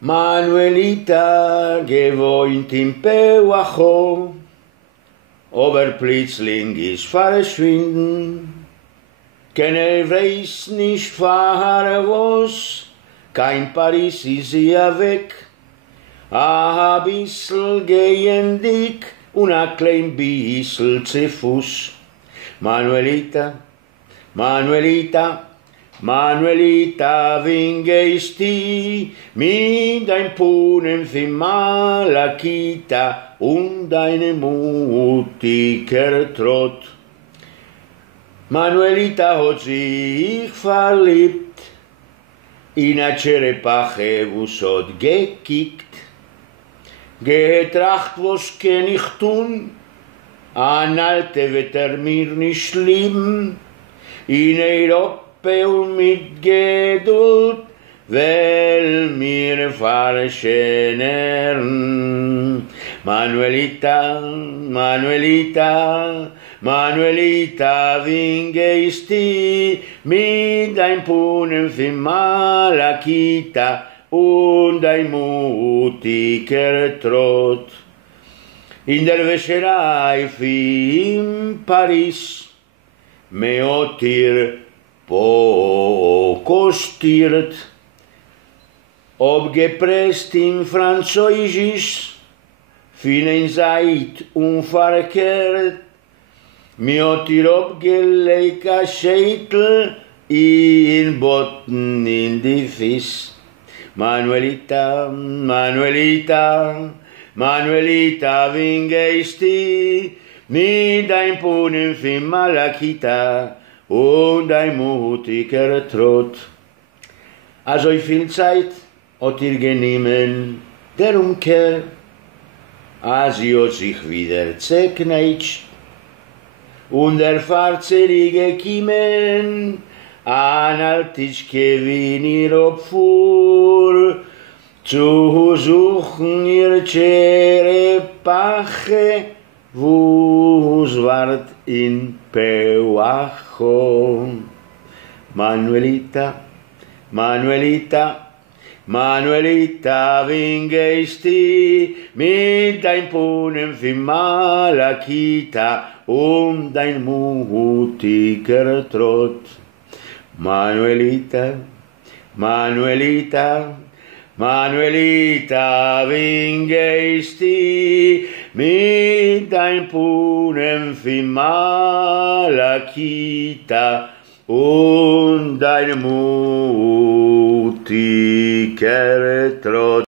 Manuelita gewohnt im Pewacho, aber plötzlich ist verschwinden. Keiner weiß nicht, was, kein Paris ist ja weg. A bissl gehen dick und a klein bissl zu Fuß. Manuelita, Manuelita, Manuelita, wen gehst du mit dein Puhnen für Malakita und deine mutiger Trott? Manuelita hat sich verliebt in a Cherepache, wo's hat gekickt. Getracht, was kann ich tun? An Alte wird mir nicht lieben. In Europa und mit Geduld, weil mir verschönern. Manuelita, Manuelita, Manuelita, wen gehst du mit dein Puhnen für Malakita und dein mutiger Trott? In der Wäscherei in Paris, me hat pokostiert, obgepresst in Französisch, vielen Seit und verkehrt, me hat obgelegt a Scheitel in Botten in die Fies. Manuelita, Manuelita, Manuelita, wen gehst du mit dein Puhnen für Malakita und dein mutiger Trott? Also viel Zeit hat genommen der Umkehr, als sie hat sich wieder zerkneitscht und der Fahrzeug gekommen, an Altischke wie ihr Opfer, zu suchen ihr Cherepache, wo's wart in Pewacho. Manuelita, Manuelita, Manuelita, wen gehst du mit dein Puhnen für Malakita und dein mutiger Trott? Manuelita, Manuelita, Manuelita, wen gehst du mit dein Puhnen für Malakita und dein mutiger Trott?